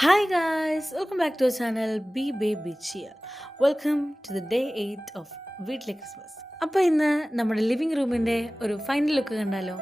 Hi guys, welcome back to our channel Be Baby Cheer. Welcome to the day 8 of വീട്ടിലെ Christmas. അപ്പോൾ ഇന്ന് നമ്മുടെ living റൂമിൻ്റെ ഒരു ഫൈനൽ ലുക്ക് കണ്ടാലോ?